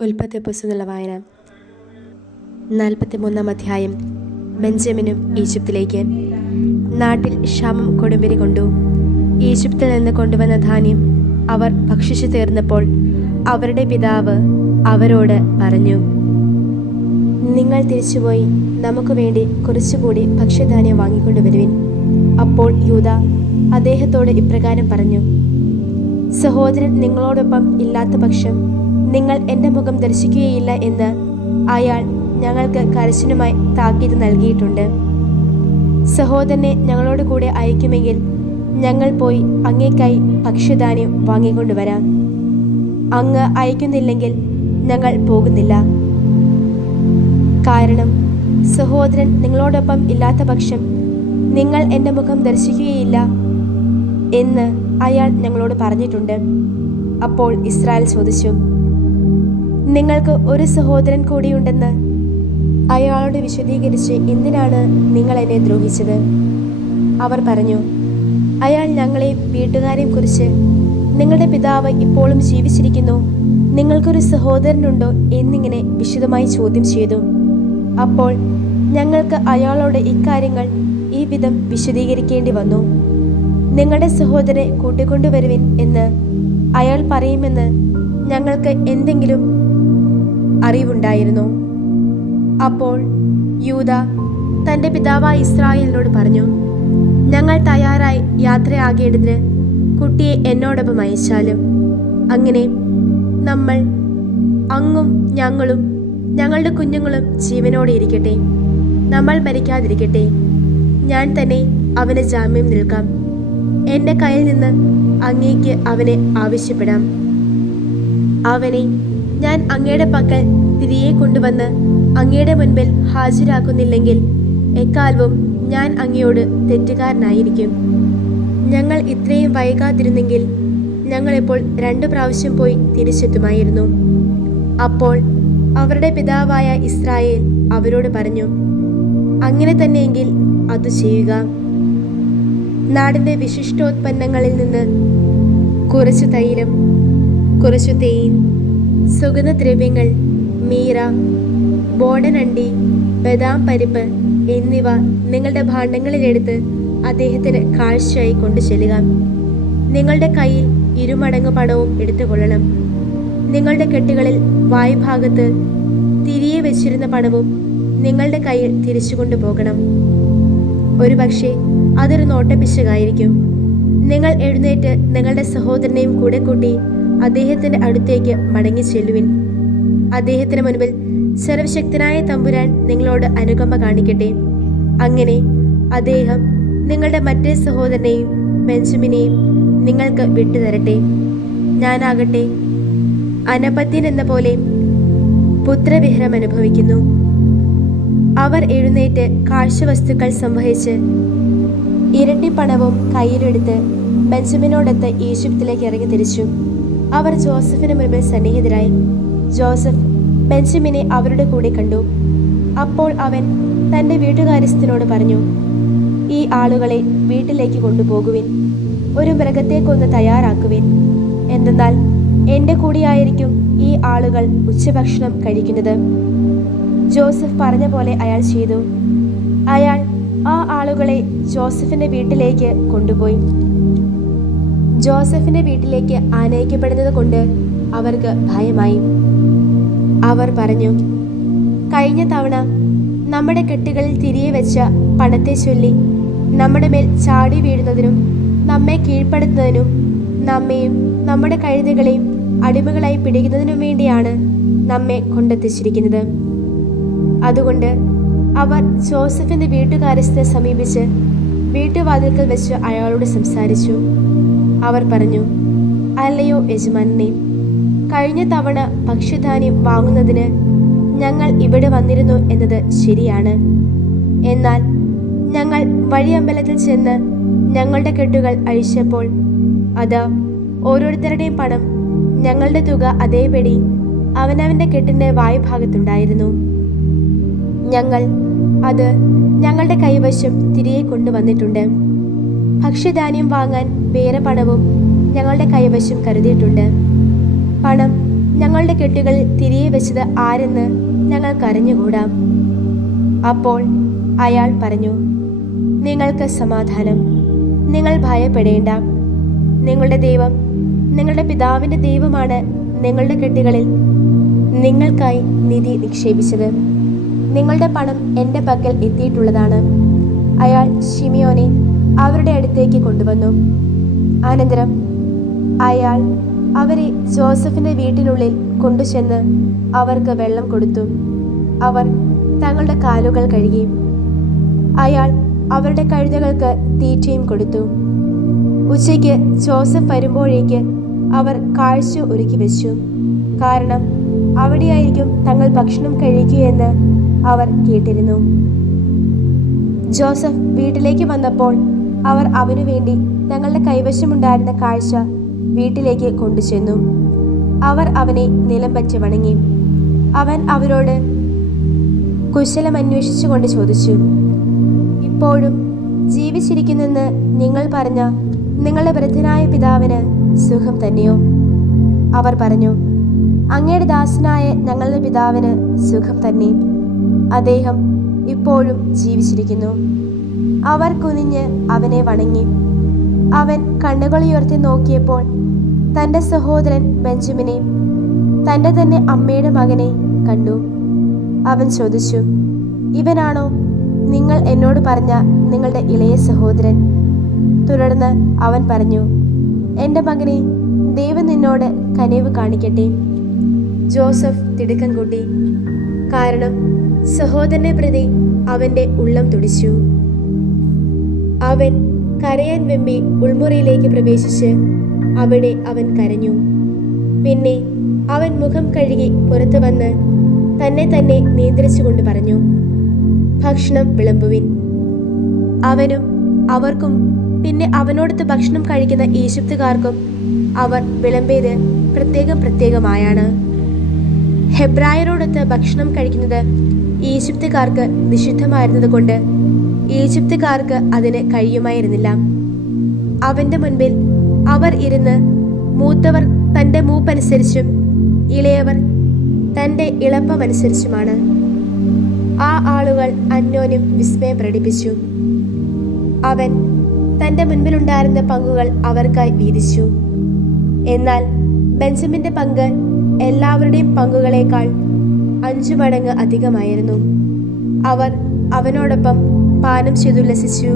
ഉൽപ്പത്തി പുസ്തകത്തിലുള്ള വായന 43 അധ്യായം. ബെഞ്ചമിനും ഈജിപ്തിലേക്ക്. നാട്ടിൽ ക്ഷാമം കൊടുമ്പിരി കൊണ്ടു. ഈജിപ്തിൽ നിന്ന് കൊണ്ടുവന്ന ധാന്യം അവർ ഭക്ഷിച്ചു തീർന്നപ്പോൾ അവരുടെ പിതാവ് അവരോട് പറഞ്ഞു, നിങ്ങൾ തിരിച്ചുപോയി നമുക്ക് വേണ്ടി കുറച്ചുകൂടി ഭക്ഷ്യധാന്യം വാങ്ങിക്കൊണ്ടുവരുവിൻ. അപ്പോൾ യൂദാ അദ്ദേഹത്തോട് ഇപ്രകാരം പറഞ്ഞു, സഹോദരൻ നിങ്ങളോടൊപ്പം ഇല്ലാത്ത പക്ഷം നിങ്ങൾ എൻ്റെ മുഖം ദർശിക്കുകയില്ല എന്ന് അയാൾ ഞങ്ങൾക്ക് കർശനമായി താക്കീത് നൽകിയിട്ടുണ്ട്. സഹോദരനെ ഞങ്ങളോട് കൂടെ അയക്കുമെങ്കിൽ ഞങ്ങൾ പോയി അങ്ങേക്കായി ഭക്ഷ്യധാന്യം വാങ്ങിക്കൊണ്ടുവരാം. അങ്ങ് അയക്കുന്നില്ലെങ്കിൽ ഞങ്ങൾ പോകുന്നില്ല. കാരണം സഹോദരൻ നിങ്ങളോടൊപ്പം ഇല്ലാത്ത പക്ഷം നിങ്ങൾ എൻ്റെ മുഖം ദർശിക്കുകയില്ല എന്ന് അയാൾ ഞങ്ങളോട് പറഞ്ഞിട്ടുണ്ട്. അപ്പോൾ ഇസ്രായേൽ ചോദിച്ചു, നിങ്ങൾക്ക് ഒരു സഹോദരൻ കൂടിയുണ്ടെന്ന് അയാളോട് വിശദീകരിച്ച് എന്തിനാണ് നിങ്ങൾ എന്നെ ദ്രോഹിച്ചത്? അവർ പറഞ്ഞു, അയാൾ ഞങ്ങളെയും വീട്ടുകാരെയും കുറിച്ച്, നിങ്ങളുടെ പിതാവ് ഇപ്പോഴും ജീവിച്ചിരിക്കുന്നു, നിങ്ങൾക്കൊരു സഹോദരനുണ്ടോ എന്നിങ്ങനെ വിശദമായി ചോദ്യം ചെയ്തു. അപ്പോൾ ഞങ്ങൾക്ക് അയാളോട് ഇക്കാര്യങ്ങൾ ഈ വിധം വിശദീകരിക്കേണ്ടി വന്നു. നിങ്ങളുടെ സഹോദരനെ കൂട്ടിക്കൊണ്ടുവരുവിൻ എന്ന് അയാൾ പറയുമെന്ന് ഞങ്ങൾക്ക് എന്തെങ്കിലും അറിവുണ്ടായിരുന്നു. അപ്പോൾ യൂദാ തൻ്റെ പിതാവായ ഇസ്രായേലിനോട് പറഞ്ഞു, ഞങ്ങൾ തയ്യാറായി യാത്രയാകേണ്ടതിന് കുട്ടിയെ എന്നോടൊപ്പം അയച്ചാലും. അങ്ങനെ നമ്മൾ അങ്ങും ഞങ്ങളും ഞങ്ങളുടെ കുഞ്ഞുങ്ങളും ജീവനോടെ ഇരിക്കട്ടെ. നമ്മൾ മരിക്കാതിരിക്കട്ടെ. ഞാൻ തന്നെ അവന് ജാമ്യം നിൽക്കാം. എൻ്റെ കയ്യിൽ നിന്ന് അങ്ങേക്ക് അവനെ ആവശ്യപ്പെടാം. അവനെ ഞാൻ അങ്ങയുടെ പക്കൽ തിരികെ കൊണ്ടുവന്ന് അങ്ങയുടെ മുൻപിൽ ഹാജരാക്കുന്നില്ലെങ്കിൽ എക്കാലവും ഞാൻ അങ്ങയോട് തെറ്റുകാരനായിരിക്കും. ഞങ്ങൾ ഇത്രയും വൈകാതിരുന്നെങ്കിൽ ഞങ്ങളിപ്പോൾ 2 പ്രാവശ്യം പോയി തിരിച്ചെത്തുമായിരുന്നു. അപ്പോൾ അവരുടെ പിതാവായ ഇസ്രായേൽ അവരോട് പറഞ്ഞു, അങ്ങനെ തന്നെയെങ്കിൽ അത് ചെയ്യുക. നാടിൻ്റെ വിശിഷ്ടോത്പന്നങ്ങളിൽ നിന്ന് കുറച്ചു തൈലം, കുറച്ചു തേൻ, സുഗന്ധദ്രവ്യങ്ങൾ, മീറ, ബോടനണ്ടി, ബദാം പരിപ്പ് എന്നിവ നിങ്ങളുടെ ഭാണ്ഡങ്ങളിലെടുത്ത് അദ്ദേഹത്തിന് കാഴ്ചയായി കൊണ്ടു ചെല്ലുക. നിങ്ങളുടെ കയ്യിൽ 2 മടങ്ങ് പണവും എടുത്തുകൊള്ളണം. നിങ്ങളുടെ കെട്ടുകളിൽ വായ്ഭാഗത്ത് തിരികെ വെച്ചിരുന്ന പണവും നിങ്ങളുടെ കയ്യിൽ തിരിച്ചു കൊണ്ടുപോകണം. ഒരുപക്ഷെ അതൊരു നോട്ടപ്പിശകായിരിക്കും. നിങ്ങൾ എഴുന്നേറ്റ് നിങ്ങളുടെ സഹോദരനെയും കൂടെ കൂട്ടി അദ്ദേഹത്തിൻ്റെ അടുത്തേക്ക് മടങ്ങി ചെല്ലുവിൻ. അദ്ദേഹത്തിന് മുൻപിൽ സർവശക്തനായ തമ്പുരാൻ നിങ്ങളോട് അനുകമ്പ കാണിക്കട്ടെ. അങ്ങനെ അദ്ദേഹം നിങ്ങളുടെ മറ്റേ സഹോദരനെയും ബെഞ്ചമിനെയും നിങ്ങൾക്ക് വിട്ടുതരട്ടെ. ഞാനാകട്ടെ അനപത്യൻ എന്ന പോലെ പുത്രവിഹരം അനുഭവിക്കുന്നു. അവർ എഴുന്നേറ്റ് കാഴ്ചവസ്തുക്കൾ സംവഹിച്ച് ഇരട്ടി പണവും കയ്യിലെടുത്ത് ബെഞ്ചമിനോടൊത്ത് ഈജിപ്തിലേക്ക് ഇറങ്ങി തിരിച്ചു. അവർ ജോസഫിന് മുൻപിൽ സന്നിഹിതരായി. ജോസഫ് ബെഞ്ചമിനെ അവരുടെ കൂടെ കണ്ടു. അപ്പോൾ അവൻ തൻ്റെ വീട്ടുകാര്യസ്ഥനോട് പറഞ്ഞു, ഈ ആളുകളെ വീട്ടിലേക്ക് കൊണ്ടുപോകുവിൻ. ഒരു മൃഗത്തെ കൊന്ന് തയ്യാറാക്കുവിൻ. എന്തെന്നാൽ എൻ്റെ കൂടെയായിരിക്കും ഈ ആളുകൾ ഉച്ചഭക്ഷണം കഴിക്കുന്നത്. ജോസഫ് പറഞ്ഞ പോലെ അയാൾ ചെയ്തു. അയാൾ ആ ആളുകളെ ജോസഫിൻ്റെ വീട്ടിലേക്ക് കൊണ്ടുപോയി. ജോസഫിൻ്റെ വീട്ടിലേക്ക് ആനയിക്കപ്പെടുന്നത് കൊണ്ട് അവർക്ക് ഭയമായി. അവർ പറഞ്ഞു, കഴിഞ്ഞ തവണ നമ്മുടെ കെട്ടുകളിൽ തിരികെ വെച്ച പണത്തെ ചൊല്ലി നമ്മുടെ മേൽ ചാടി വീഴുന്നതിനും നമ്മെ കീഴ്പ്പെടുത്തുന്നതിനും നമ്മെയും നമ്മുടെ കഴുതകളെയും അടിമകളായി പിടിക്കുന്നതിനും വേണ്ടിയാണ് നമ്മെ കൊണ്ടെത്തിച്ചിരിക്കുന്നത്. അതുകൊണ്ട് അവർ ജോസഫിൻ്റെ വീട്ടുകാര്യസ്ഥനെ സമീപിച്ച് വീട്ടുവാതിൽക്കൽ വെച്ച് അയാളോട് സംസാരിച്ചു. അവർ പറഞ്ഞു, അല്ലയോ യജമാനനെ, കഴിഞ്ഞ തവണ ഭക്ഷ്യധാന്യം വാങ്ങുന്നതിന് ഞങ്ങൾ ഇവിടെ വന്നിരുന്നു എന്നത് ശരിയാണ്. എന്നാൽ ഞങ്ങൾ വഴിയമ്പലത്തിൽ ചെന്ന് ഞങ്ങളുടെ കെട്ടുകൾ അഴിച്ചപ്പോൾ അതാ ഓരോരുത്തരുടെയും പണം, ഞങ്ങളുടെ തുക അതേപടി അവനവൻ്റെ കെട്ടിൻ്റെ വായ്ഭാഗത്തുണ്ടായിരുന്നു. ഞങ്ങൾ അത് ഞങ്ങളുടെ കൈവശം തിരികെ കൊണ്ടുവന്നിട്ടുണ്ട്. ഭക്ഷ്യധാന്യം വാങ്ങാൻ വേറെ പണവും ഞങ്ങളുടെ കൈവശം കരുതിയിട്ടുണ്ട്. പണം ഞങ്ങളുടെ കെട്ടുകൾ തിരികെ വെച്ചത് ആരെന്ന് ഞങ്ങൾക്കറിഞ്ഞുകൂടാം. അപ്പോൾ അയാൾ പറഞ്ഞു, നിങ്ങൾക്ക് സമാധാനം, നിങ്ങൾ ഭയപ്പെടേണ്ട. നിങ്ങളുടെ ദൈവം, നിങ്ങളുടെ പിതാവിൻ്റെ ദൈവമാണ് നിങ്ങളുടെ കെട്ടുകളിൽ നിങ്ങൾക്കായി നിധി നിക്ഷേപിച്ചത്. നിങ്ങളുടെ പണം എൻ്റെ പക്കൽ എത്തിയിട്ടുള്ളതാണ്. അയാൾ ശിമിയോനെ അവരുടെ അടുത്തേക്ക് കൊണ്ടുവന്നു. അനന്തരം അയാൾ അവരെ ജോസഫിൻ്റെ വീട്ടിനുള്ളിൽ കൊണ്ടുചെന്ന് അവർക്ക് വെള്ളം കൊടുത്തു. അവർ തങ്ങളുടെ കാലുകൾ കഴുകി. അയാൾ അവരുടെ കഴുതകൾക്ക് തീറ്റയും കൊടുത്തു. ഉച്ചയ്ക്ക് ജോസഫ് വരുമ്പോഴേക്ക് അവർ കാഴ്ച ഒരുക്കി വെച്ചു. കാരണം അവിടെയായിരിക്കും തങ്ങൾ ഭക്ഷണം കഴിക്കുകയെന്ന് അവർ കേട്ടിരുന്നു. ജോസഫ് വീട്ടിലേക്ക് വന്നപ്പോൾ അവർ അവനു വേണ്ടി തങ്ങളുടെ കൈവശമുണ്ടായിരുന്ന കാഴ്ച വീട്ടിലേക്ക് കൊണ്ടുചെന്നു. അവർ അവനെ നിലം പറ്റി വണങ്ങി. അവൻ അവരോട് കുശലമന്വേഷിച്ചുകൊണ്ട് ചോദിച്ചു, ഇപ്പോഴും ജീവിച്ചിരിക്കുന്നെന്ന് നിങ്ങൾ പറഞ്ഞ നിങ്ങളുടെ വൃദ്ധനായ പിതാവിന് സുഖം തന്നെയോ? അവർ പറഞ്ഞു, അങ്ങയുടെ ദാസനായ ഞങ്ങളുടെ പിതാവിന് സുഖം തന്നെ. അദ്ദേഹം ഇപ്പോഴും ജീവിച്ചിരിക്കുന്നു. അവർ കുനിഞ്ഞ് അവനെ വണങ്ങി. അവൻ കണ്ണുകളുയർത്തി നോക്കിയപ്പോൾ തൻ്റെ സഹോദരൻ ബെഞ്ചമിനെ, തൻ്റെ തന്നെ അമ്മയുടെ മകനെ കണ്ടു. അവൻ ചോദിച്ചു, ഇവനാണോ നിങ്ങൾ എന്നോട് പറഞ്ഞ നിങ്ങളുടെ ഇളയ സഹോദരൻ? തുടർന്ന് അവൻ പറഞ്ഞു, എൻ്റെ മകനെ, ദൈവം നിന്നോട് കനിവ് കാണിക്കട്ടെ. ജോസഫ് തിടുക്കം കൂട്ടി. കാരണം സഹോദരനെ പ്രതി അവൻ്റെ ഉള്ളം തുടിച്ചു. അവൻ കരയാൻ വെമ്പി ഉൾമുറിയിലേക്ക് പ്രവേശിച്ച് അവിടെ അവൻ കരഞ്ഞു. പിന്നെ അവൻ മുഖം കഴുകി പുറത്തു വന്ന് തന്നെ തന്നെ നിയന്ത്രിച്ചുകൊണ്ട് പറഞ്ഞു, ഭക്ഷണം വിളമ്പുവിൻ. അവനും അവർക്കും പിന്നെ അവനോടൊത്ത് ഭക്ഷണം കഴിക്കുന്ന ഈജിപ്തുകാർക്കും അവർ വിളമ്പിയത് പ്രത്യേകമായാണ്. ഹെബ്രായരോടൊത്ത് ഭക്ഷണം കഴിക്കുന്നത് ഈജിപ്തുകാർക്ക് നിഷിദ്ധമായിരുന്നത് കൊണ്ട് ഈജിപ്തുകാർക്ക് അതിന് കഴിയുമായിരുന്നില്ല. അവൻ്റെ മുൻപിൽ അവർ ഇരുന്ന് മൂത്തവർ തൻ്റെ മൂപ്പനുസരിച്ചും ഇളയവർ തൻ്റെ ഇളപ്പമനുസരിച്ചുമാണ്. ആ ആളുകൾ അന്യോന്യം വിസ്മയം പ്രകടിപ്പിച്ചു. അവൻ തൻ്റെ മുൻപിലുണ്ടായിരുന്ന പങ്കുകൾ അവർക്കായി വീതിച്ചു. എന്നാൽ ബെഞ്ചമിൻ്റെ പങ്ക് എല്ലാവരുടെയും പങ്കുകളേക്കാൾ 5 മടങ്ങ് അധികമായിരുന്നു. അവർ അവനോടൊപ്പം പാനം ചെയ്തുല്ലസിച്ചു.